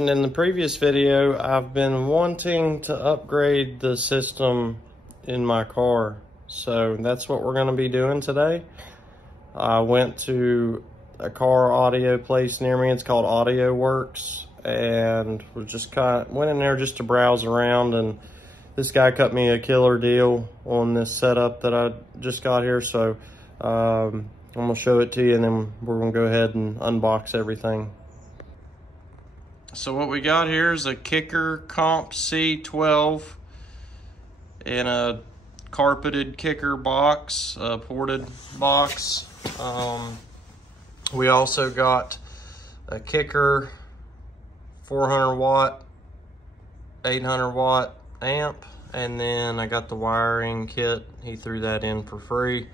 mentioned in the previous video, I've been wanting to upgrade the system in my car. So that's what we're going to be doing today. I went to a car audio place near me. It's called Audio Works, and we just went in there just to browse around, and this guy cut me a killer deal on this setup that I just got here. So I'm gonna show it to you, and then we're gonna go ahead and unbox everything. So what we got here is a Kicker Comp C12 in a carpeted Kicker box, a ported box. We also got a Kicker 400 watt, 800 watt amp, and then I got the wiring kit. He threw that in for free.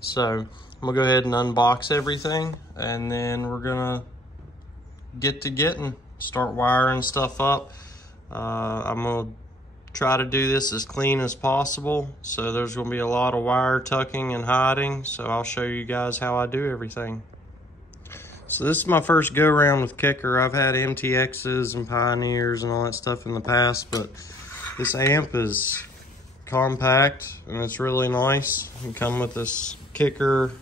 So I'm gonna go ahead and unbox everything, and then we're gonna start wiring stuff up. I'm gonna try to do this as clean as possible. So there's gonna be a lot of wire tucking and hiding. So I'll show you guys how I do everything. So this is my first go around with Kicker. I've had MTXs and Pioneers and all that stuff in the past, but this amp is compact and it's really nice. It comes with this Kicker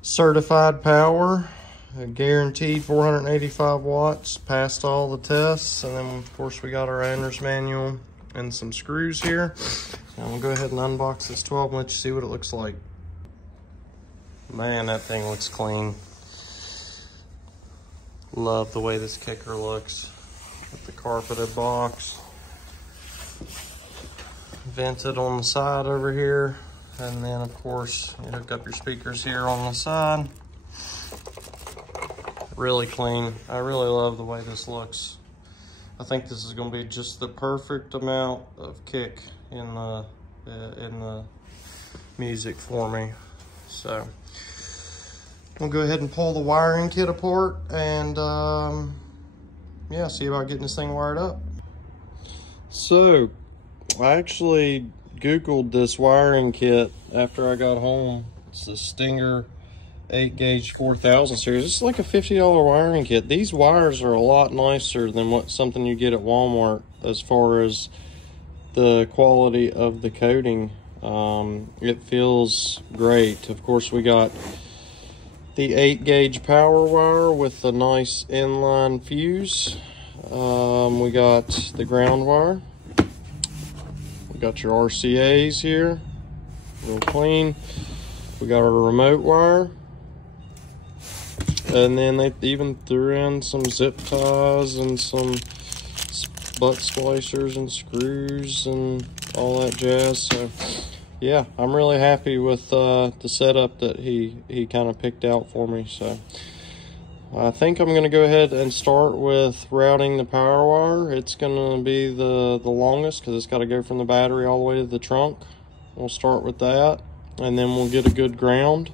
certified power, a guaranteed 485 watts, passed all the tests. And then of course we got our owner's manual and some screws here. I'm gonna go ahead and unbox this 12 and let you see what it looks like. Man, that thing looks clean. Love the way this Kicker looks with the carpeted box. Vented on the side over here. And then of course you hook up your speakers here on the side. Really clean. I really love the way this looks. I think this is going to be just the perfect amount of kick in the music for me. So we'll go ahead and pull the wiring kit apart and yeah, see about getting this thing wired up. So I actually Googled this wiring kit after I got home. It's the Stinger 8-gauge 4000 series. It's like a $50 wiring kit. These wires are a lot nicer than something you get at Walmart as far as the quality of the coating. It feels great. Of course, we got the 8-gauge power wire with a nice inline fuse. We got the ground wire. We got your RCAs here, real clean. We got our remote wire. And then they even threw in some zip ties and some butt splicers and screws and all that jazz. So yeah, I'm really happy with the setup that he kind of picked out for me. So I think I'm gonna go ahead and start with routing the power wire. It's gonna be the longest because it's got to go from the battery all the way to the trunk. We'll start with that, and then we'll get a good ground.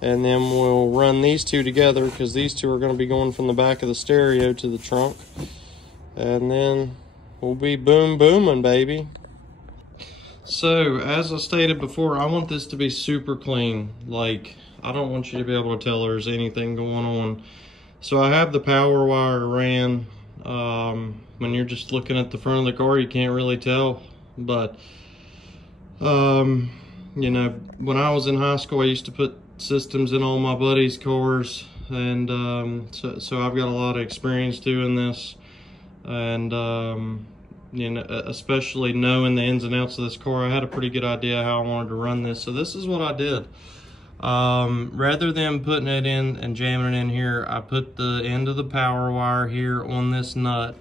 And then we'll run these two together because these two are going to be going from the back of the stereo to the trunk. And then we'll be booming, baby. So, as I stated before, I want this to be super clean. Like, I don't want you to be able to tell there's anything going on. So I have the power wire ran. When you're just looking at the front of the car, you can't really tell. But, you know, when I was in high school, I used to put systems in all my buddies' cars, and so I've got a lot of experience doing this, and you know, especially knowing the ins and outs of this car, I had a pretty good idea how I wanted to run this. So this is what I did. Rather than putting it in and jamming it in here, I put the end of the power wire here on this nut.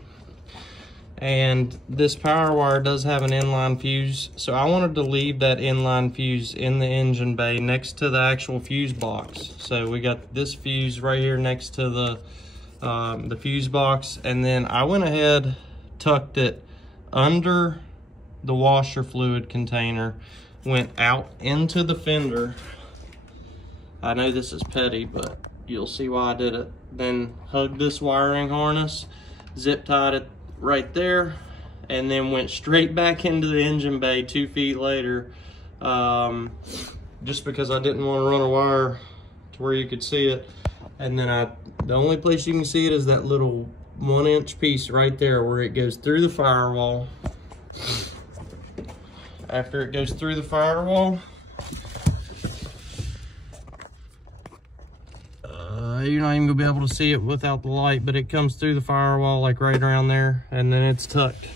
And this power wire does have an inline fuse, so I wanted to leave that inline fuse in the engine bay next to the actual fuse box. So we got this fuse right here next to the fuse box, and then I went ahead, tucked it under the washer fluid container, went out into the fender. I know this is petty, but you'll see why I did it. Then hugged this wiring harness, zip tied it right there, and then went straight back into the engine bay 2 feet later, just because I didn't want to run a wire to where you could see it. And then the only place you can see it is that little 1-inch piece right there where it goes through the firewall. After it goes through the firewall, you're not even gonna be able to see it without the light, but it comes through the firewall like right around there, and then it's tucked.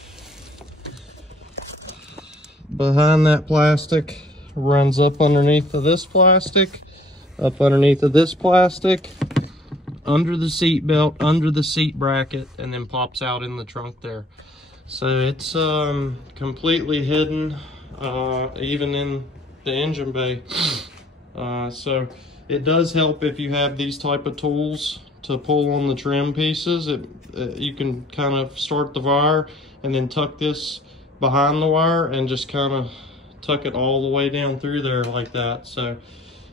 Behind that plastic runs up underneath of this plastic, up underneath of this plastic, under the seat belt, under the seat bracket, and then pops out in the trunk there. So it's completely hidden, even in the engine bay. So it does help if you have these type of tools to pull on the trim pieces. You can kind of start the wire and then tuck this behind the wire and just kind of tuck it all the way down through there like that. So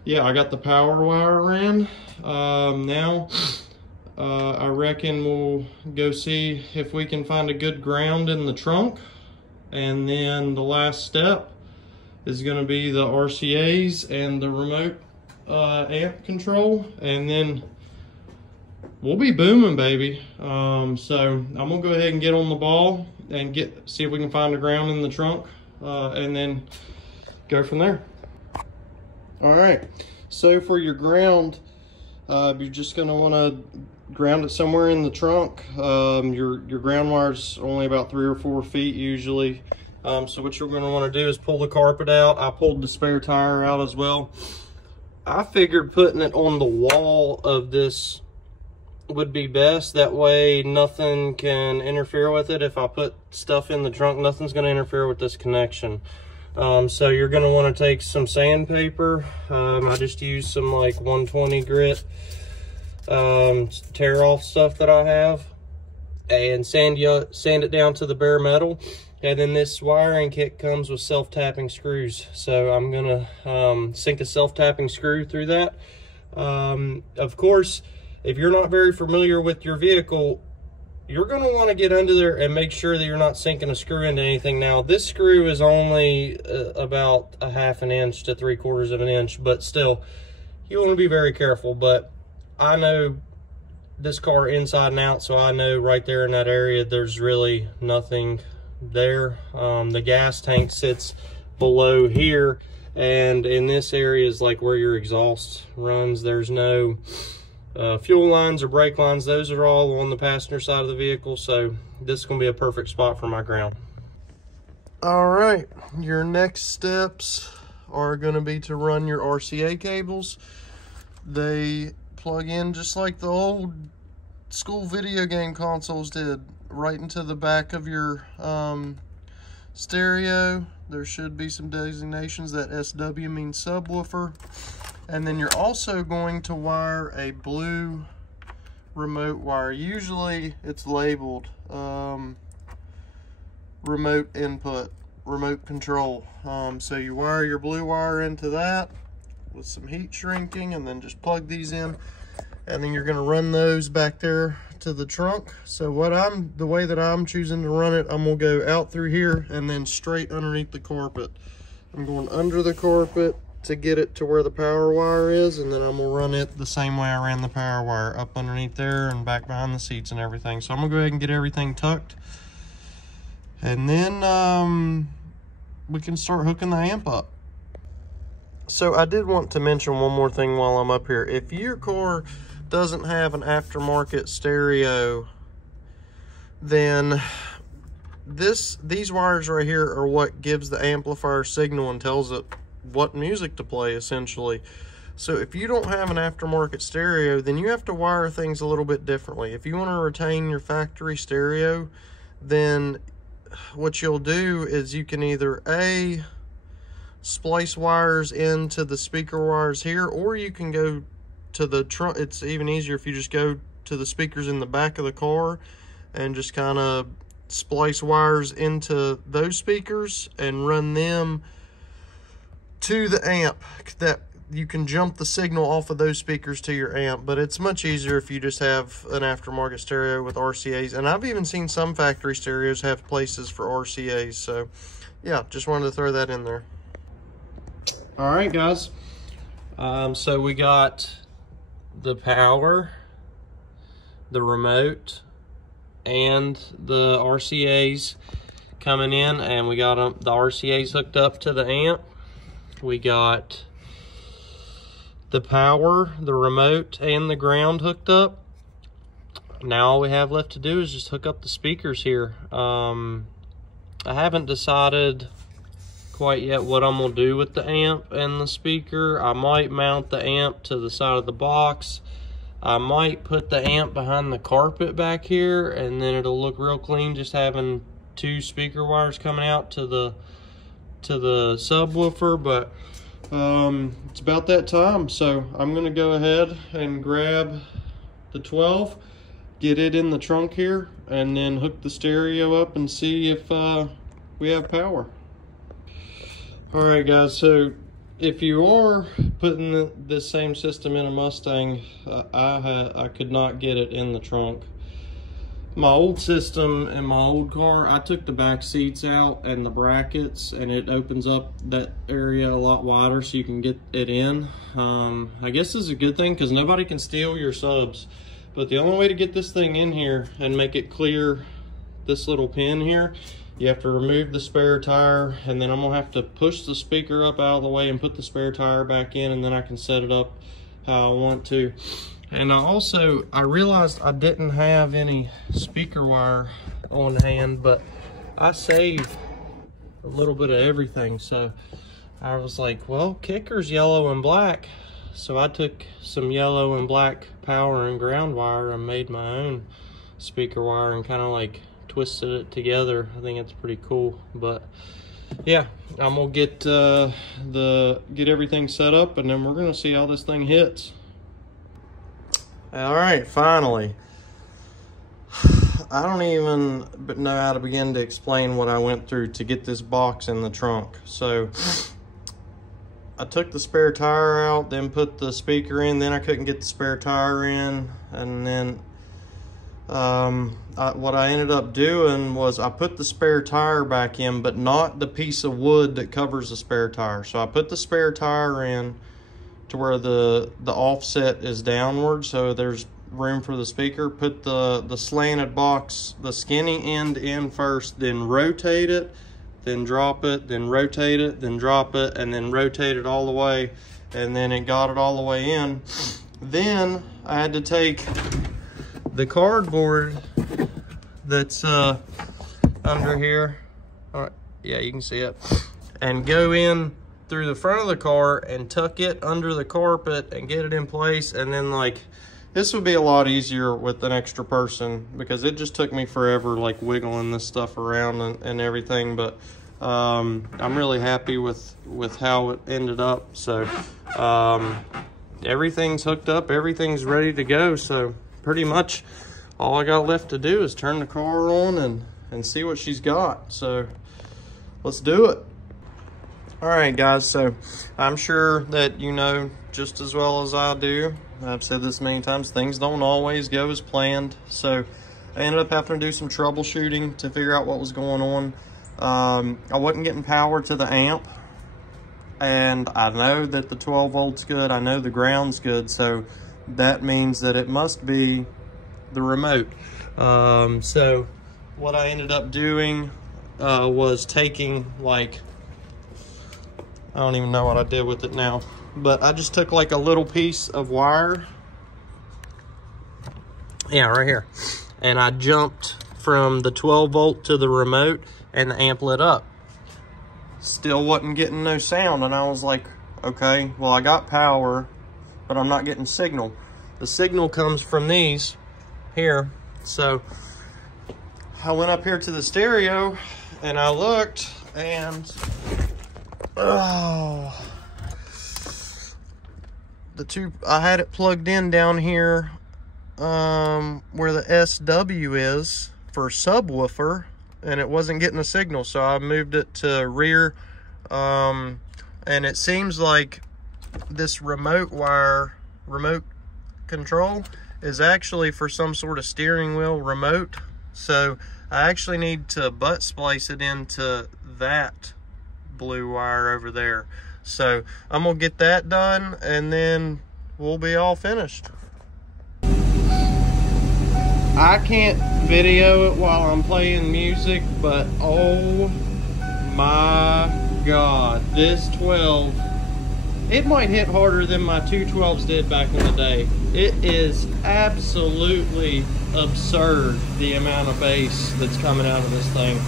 yeah, I got the power wire ran. Now I reckon we'll go see if we can find a good ground in the trunk, and then the last step is going to be the RCAs and the remote amp control, and then we'll be booming, baby. So I'm gonna go ahead and get on the ball and see if we can find a ground in the trunk, and then go from there. All right, so for your ground, you're just gonna want to ground it somewhere in the trunk. Your ground wire's only about 3 or 4 feet usually. So what you're gonna want to do is pull the carpet out. I pulled the spare tire out as well. I figured putting it on the wall of this would be best. That way nothing can interfere with it. If I put stuff in the trunk, nothing's going to interfere with this connection. So you're going to want to take some sandpaper. I just used some like 120 grit tear off stuff that I have, and sand it down to the bare metal. And then this wiring kit comes with self-tapping screws. So I'm gonna sink a self-tapping screw through that. Of course, if you're not very familiar with your vehicle, you're gonna wanna get under there and make sure that you're not sinking a screw into anything. Now, this screw is only about 1/2 inch to 3/4 of an inch, but still, you wanna be very careful. But I know this car inside and out, so I know right there in that area, there's really nothing there. The gas tank sits below here, and in this area is like where your exhaust runs. There's no fuel lines or brake lines. Those are all on the passenger side of the vehicle, so this is going to be a perfect spot for my ground. All right, your next steps are going to be to run your RCA cables. They plug in just like the old school video game consoles did, right into the back of your stereo. There should be some designations. That SW means subwoofer. And then you're also going to wire a blue remote wire. Usually it's labeled remote input, remote control. So you wire your blue wire into that with some heat shrinking, and then just plug these in, and then you're going to run those back there to the trunk. So the way that I'm choosing to run it, I'm gonna go out through here and then straight underneath the carpet. I'm going under the carpet to get it to where the power wire is, and then I'm gonna run it the same way I ran the power wire, up underneath there and back behind the seats and everything. So I'm gonna go ahead and get everything tucked, and then we can start hooking the amp up. So I did want to mention one more thing while I'm up here. If your car doesn't have an aftermarket stereo, then these wires right here are what gives the amplifier signal and tells it what music to play, essentially. So if you don't have an aftermarket stereo, then you have to wire things a little bit differently. If you want to retain your factory stereo, then what you'll do is you can either splice wires into the speaker wires here, or you can go to the trunk. It's even easier if you just go to the speakers in the back of the car and just kind of splice wires into those speakers and run them to the amp. That you can jump the signal off of those speakers to your amp, but it's much easier if you just have an aftermarket stereo with RCAs. And I've even seen some factory stereos have places for RCAs. So yeah, just wanted to throw that in there. All right, guys. So we got the power, the remote, and the RCAs coming in, and we got the RCAs hooked up to the amp. We got the power, the remote, and the ground hooked up. Now all we have left to do is just hook up the speakers here. I haven't decided quite yet what I'm gonna do with the amp and the speaker. I might mount the amp to the side of the box. I might put the amp behind the carpet back here, and then it'll look real clean just having two speaker wires coming out to the subwoofer. But it's about that time, so I'm gonna go ahead and grab the 12, get it in the trunk here, and then hook the stereo up and see if we have power. All right, guys, so if you are putting this same system in a Mustang, I could not get it in the trunk. My old system in my old car, I took the back seats out and the brackets, and it opens up that area a lot wider so you can get it in. I guess this is a good thing because nobody can steal your subs. But the only way to get this thing in here and make it clear this little pin here, you have to remove the spare tire, and then I'm gonna have to push the speaker up out of the way and put the spare tire back in, and then I can set it up how I want to. And I realized I didn't have any speaker wire on hand, but I saved a little bit of everything. So I was like, well, kicker's yellow and black. So I took some yellow and black power and ground wire and made my own speaker wire and kind of like twisted it together. I think it's pretty cool. But yeah, I'm gonna get everything set up, and then we're gonna see how this thing hits. All right, finally. I don't even know how to begin to explain what I went through to get this box in the trunk. So I took the spare tire out, then put the speaker in, then I couldn't get the spare tire in, and then what I ended up doing was I put the spare tire back in, but not the piece of wood that covers the spare tire. So I put the spare tire in to where the offset is downward, so there's room for the speaker. Put the slanted box, the skinny end in first, then rotate it, then drop it, then rotate it, then drop it, and then rotate it all the way, and then it got it all the way in. Then I had to take the cardboard that's under here, all right, yeah, you can see it, and go in through the front of the car and tuck it under the carpet and get it in place. And then, like, this would be a lot easier with an extra person because it just took me forever like wiggling this stuff around and everything. But I'm really happy with how it ended up. So everything's hooked up, everything's ready to go. So pretty much all I got left to do is turn the car on and see what she's got. So let's do it. All right, guys, so I'm sure that you know just as well as I do, I've said this many times, things don't always go as planned. So I ended up having to do some troubleshooting to figure out what was going on. I wasn't getting power to the amp, and I know that the 12 volts good, I know the ground's good, so that means that it must be the remote. So what I ended up doing was taking, like, I don't even know what I did with it now, but I just took like a little piece of wire, yeah, right here, and I jumped from the 12 volt to the remote, and the amp lit up. Still wasn't getting no sound, and I was like, okay, well, I got power, but I'm not getting signal. The signal comes from these here. So I went up here to the stereo and I looked, and oh, I had it plugged in down here where the SW is for subwoofer, and it wasn't getting a signal, so I moved it to rear. And it seems like this remote control is actually for some sort of steering wheel remote. So I actually need to butt splice it into that blue wire over there. So I'm gonna get that done, and then we'll be all finished. I can't video it while I'm playing music, but oh my God, this 12, it might hit harder than my 212s did back in the day. It is absolutely absurd the amount of bass that's coming out of this thing.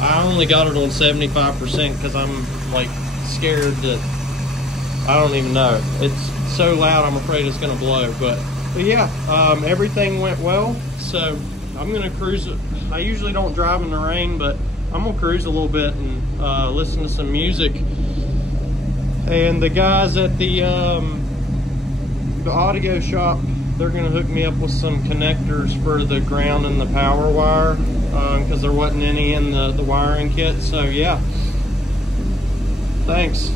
I only got it on 75% because I'm like scared that, I don't even know. It's so loud I'm afraid it's gonna blow. But yeah, everything went well. So I'm gonna cruise it. I usually don't drive in the rain, but I'm gonna cruise a little bit and listen to some music. And the guys at the audio shop, they're gonna hook me up with some connectors for the ground and the power wire, because there wasn't any in the wiring kit. So yeah, thanks.